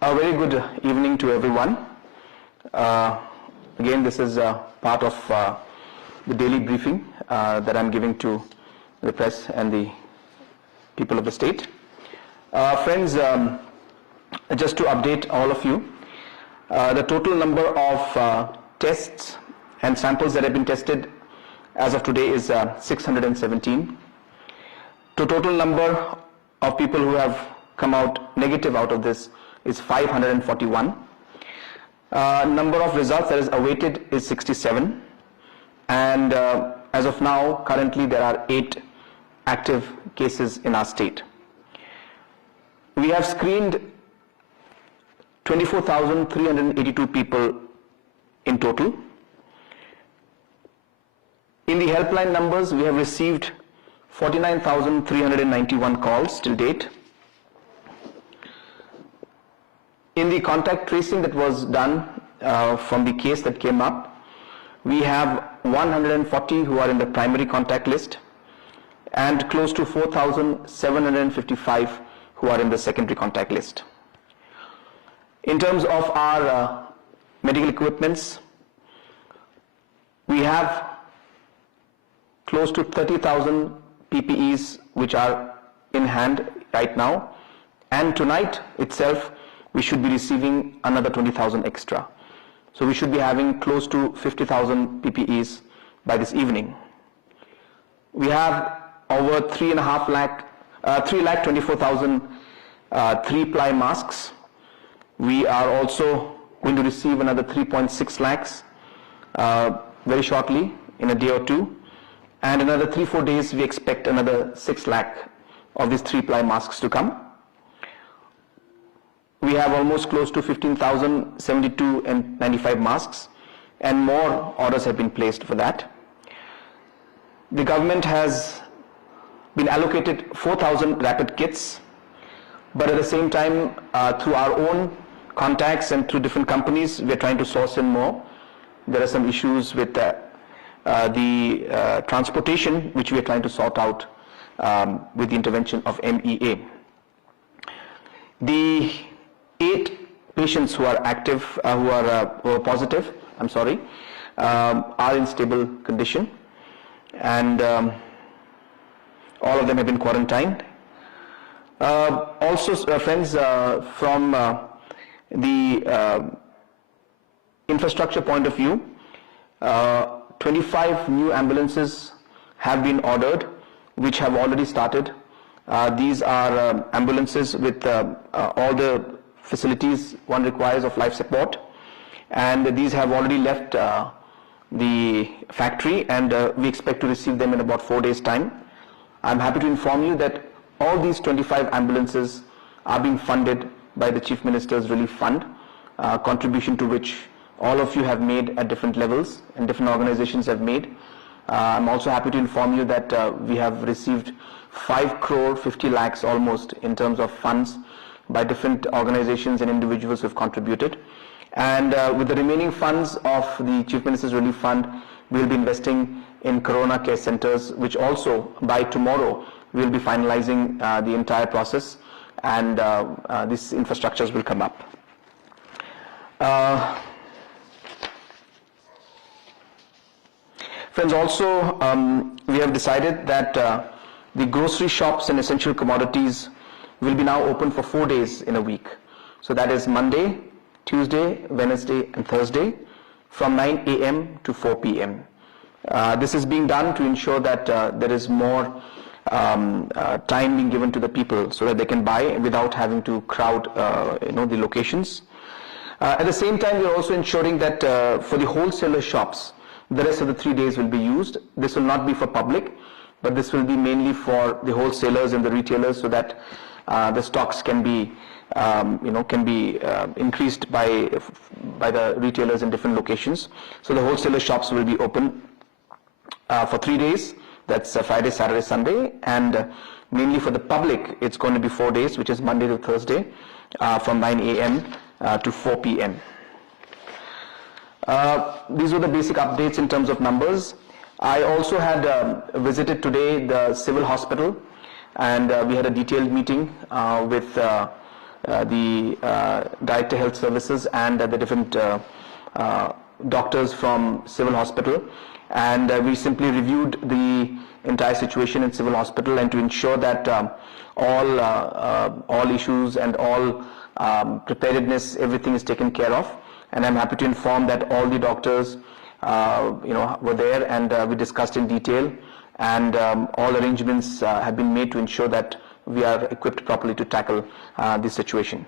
A very good evening to everyone. Again, this is part of the daily briefing that I'm giving to the press and the people of the state. Friends, just to update all of you, the total number of tests and samples that have been tested as of today is 617. The total number of people who have come out negative out of this is 541. Number of results that is awaited is 67. And as of now, currently there are 8 active cases in our state. We have screened 24,382 people in total. In the helpline numbers, we have received 49,391 calls till date. In the contact tracing that was done from the case that came up, we have 140 who are in the primary contact list and close to 4,755 who are in the secondary contact list. In terms of our medical equipments, we have close to 30,000 PPEs which are in hand right now, and tonight itself we should be receiving another 20,000 extra. So we should be having close to 50,000 PPEs by this evening. We have over 3,24,000 3-ply masks. We are also going to receive another 3.6 lakhs very shortly, in a day or two. And another 3-4 days, we expect another 6 lakh of these 3-ply masks to come. We have almost close to 15,072 and 95 masks, and more orders have been placed for that. The government has been allocated 4,000 rapid kits, but at the same time, through our own contacts and through different companies, we are trying to source in more. There are some issues with the transportation, which we are trying to sort out with the intervention of MEA. The 8 patients who are active, who are positive, are in stable condition, and all of them have been quarantined. Also, friends, from the infrastructure point of view, 25 new ambulances have been ordered, which have already started. These are ambulances with all the facilities one requires of life support, and these have already left the factory, and we expect to receive them in about 4 days' time. I'm happy to inform you that all these 25 ambulances are being funded by the Chief Minister's Relief Fund, contribution to which all of you have made at different levels and different organizations have made. I'm also happy to inform you that we have received 5 crore 50 lakhs almost in terms of funds by different organizations and individuals who have contributed. And with the remaining funds of the Chief Minister's Relief Fund, we will be investing in Corona care centers, which also by tomorrow we will be finalizing the entire process, and these infrastructures will come up. Friends, also we have decided that the grocery shops and essential commodities will be now open for 4 days in a week. So that is Monday, Tuesday, Wednesday and Thursday from 9 a.m. to 4 p.m. This is being done to ensure that there is more time being given to the people so that they can buy without having to crowd the locations. At the same time, we are also ensuring that for the wholesaler shops, the rest of the 3 days will be used. This will not be for public, but this will be mainly for the wholesalers and the retailers, so that the stocks can be increased by the retailers in different locations. So the wholesaler shops will be open for 3 days. That's Friday, Saturday, Sunday, and mainly for the public, it's going to be 4 days, which is Monday to Thursday, from 9 a.m. To 4 p.m. These were the basic updates in terms of numbers. I also had visited today the civil hospital, and we had a detailed meeting with Director Health Services and the different doctors from civil hospital, and we simply reviewed the entire situation in civil hospital, and to ensure that all issues and all preparedness, everything is taken care of. And I'm happy to inform that all the doctors were there, and we discussed in detail, and all arrangements have been made to ensure that we are equipped properly to tackle this situation.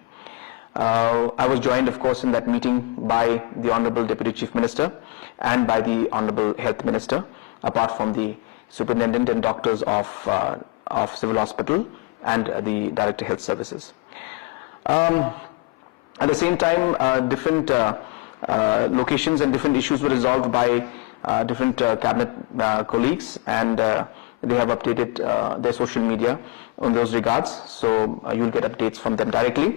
I was joined, of course, in that meeting by the Honorable Deputy Chief Minister and by the Honorable Health Minister, apart from the Superintendent and doctors of Civil Hospital and the Director Health Services. At the same time, different locations and different issues were resolved by different cabinet colleagues, and they have updated their social media on those regards, so you'll get updates from them directly.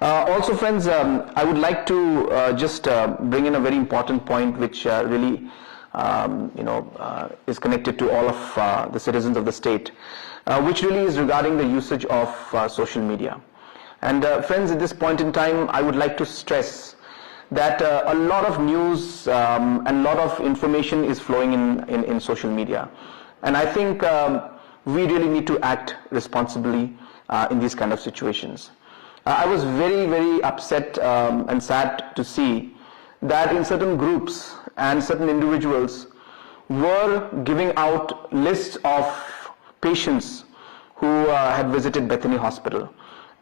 Also, friends, I would like to just bring in a very important point which really is connected to all of the citizens of the state, which really is regarding the usage of social media. And friends, at this point in time, I would like to stress that a lot of news and a lot of information is flowing in social media. And I think we really need to act responsibly in these kind of situations. I was very, very upset and sad to see that in certain groups and certain individuals were giving out lists of patients who had visited Bethany Hospital.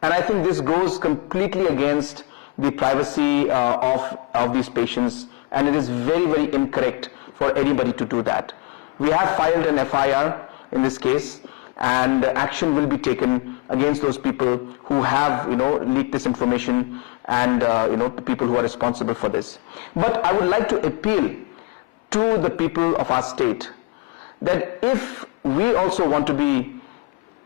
And I think this goes completely against the privacy of these patients, and it is very, very incorrect for anybody to do that. We have filed an FIR in this case, and action will be taken against those people who have leaked this information, and the people who are responsible for this. But I would like to appeal to the people of our state that if we also want to be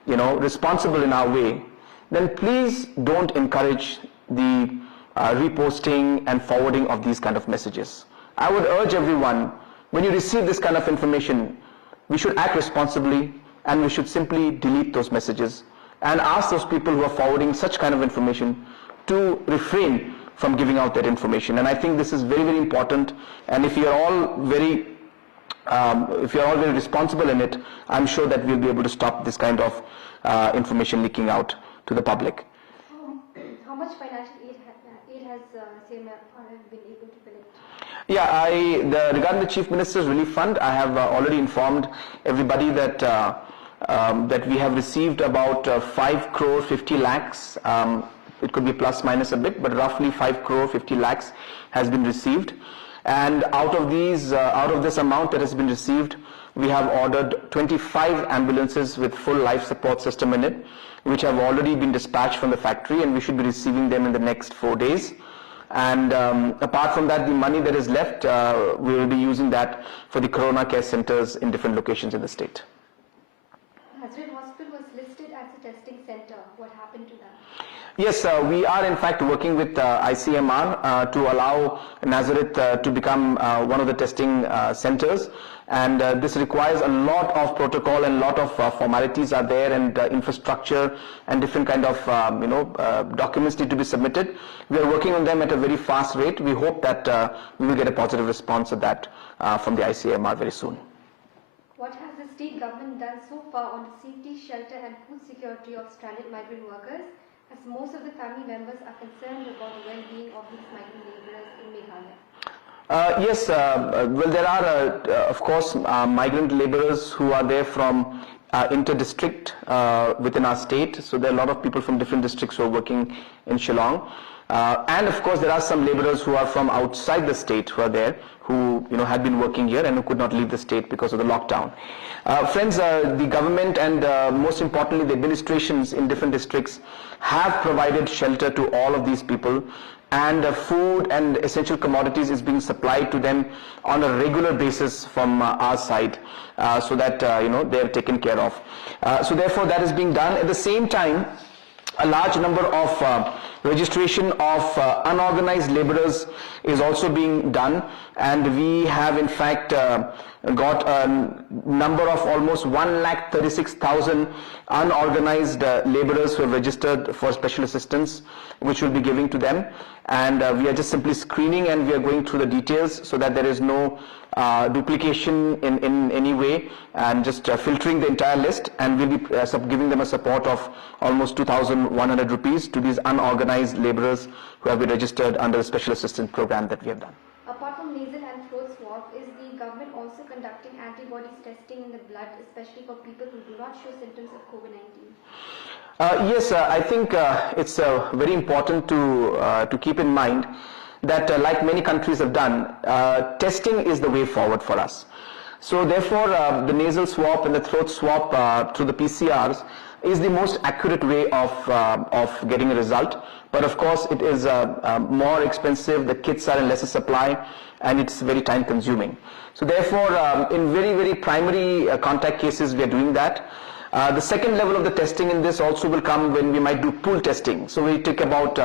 responsible in our way, then please don't encourage the reposting and forwarding of these kind of messages. I would urge everyone, when you receive this kind of information, we should act responsibly, and we should simply delete those messages and ask those people who are forwarding such kind of information to refrain from giving out that information. And I think this is very, very important, and if you're all very responsible in it, I'm sure that we'll be able to stop this kind of information leaking out to the public. How much financial aid has Sangma been able to collect? Yeah, regarding the Chief Minister's Relief Fund, I have already informed everybody that that we have received about 5 crore 50 lakhs. It could be plus minus a bit, but roughly 5 crore 50 lakhs has been received. And out of this amount that has been received, we have ordered 25 ambulances with full life support system in it, which have already been dispatched from the factory, and we should be receiving them in the next 4 days. And apart from that, the money that is left, we will be using that for the corona care centers in different locations in the state. Hazrat Hospital was listed as a testing center. What happened to that? Yes, we are in fact working with ICMR to allow Nazareth to become one of the testing centers, and this requires a lot of protocol and a lot of formalities are there, and infrastructure and different kind of documents need to be submitted. We are working on them at a very fast rate. We hope that we will get a positive response of that from the ICMR very soon. What has the state government done so far on the safety, shelter and food security of stranded migrant workers, as most of the family members are concerned about the well-being of these migrant laborers in Meghalaya? Yes, well, there are, of course, migrant laborers who are there from inter-district within our state. So there are a lot of people from different districts who are working in Shillong. And of course, there are some laborers who are from outside the state who are there, who had been working here and who could not leave the state because of the lockdown. Friends, the government and most importantly the administrations in different districts have provided shelter to all of these people, and food and essential commodities is being supplied to them on a regular basis from our side, so that they are taken care of. So therefore that is being done. At the same time, a large number of Registration of unorganized laborers is also being done, and we have in fact got a number of almost 136,000 unorganized laborers who have registered for special assistance, which we'll be giving to them. And we are just simply screening, and we are going through the details so that there is no duplication in any way, and just filtering the entire list, and we'll be giving them a support of almost 2,100 rupees to these unorganized laborers who have been registered under the special assistance program that we have done. Apart from nasal and throat swab, is the government also conducting antibodies testing in the blood, especially for people who do not show symptoms of COVID-19? Yes, I think it's very important to keep in mind that like many countries have done, testing is the way forward for us. So therefore, the nasal swab and the throat swab through the PCRs is the most accurate way of getting a result. But of course, it is more expensive, the kits are in lesser supply, and it's very time consuming. So therefore, in very, very primary contact cases, we are doing that. The second level of the testing in this also will come when we might do pool testing. So we take about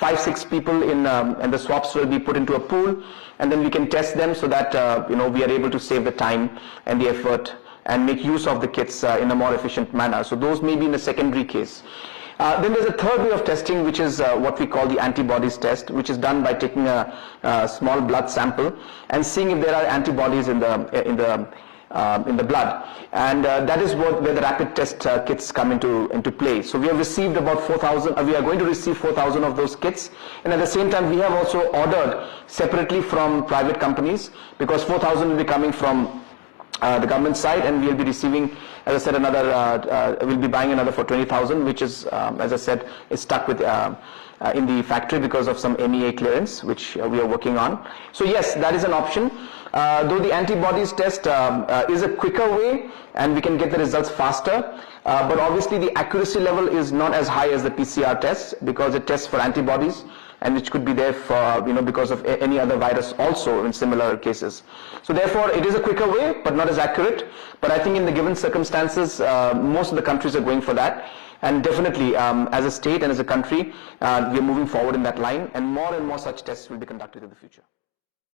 5-6 people in, and the swabs will be put into a pool, and then we can test them so that we are able to save the time and the effort and make use of the kits in a more efficient manner. So those may be in a secondary case. Then there's a third way of testing, which is what we call the antibodies test, which is done by taking a small blood sample and seeing if there are antibodies in the blood, and that is where the rapid test kits come into play. So we have received about 4,000. We are going to receive 4,000 of those kits, and at the same time we have also ordered separately from private companies, because 4,000 will be coming from the government side, and we will be receiving, as I said, another. We'll be buying another for 20,000, which is, as I said, is stuck with. In the factory because of some MEA clearance, which we are working on. So yes, that is an option. Though the antibodies test is a quicker way and we can get the results faster, but obviously the accuracy level is not as high as the PCR tests, because it tests for antibodies, and which could be there for, because of any other virus also in similar cases. So therefore, it is a quicker way, but not as accurate. But I think in the given circumstances, most of the countries are going for that. And definitely, as a state and as a country, we are moving forward in that line, and more such tests will be conducted in the future.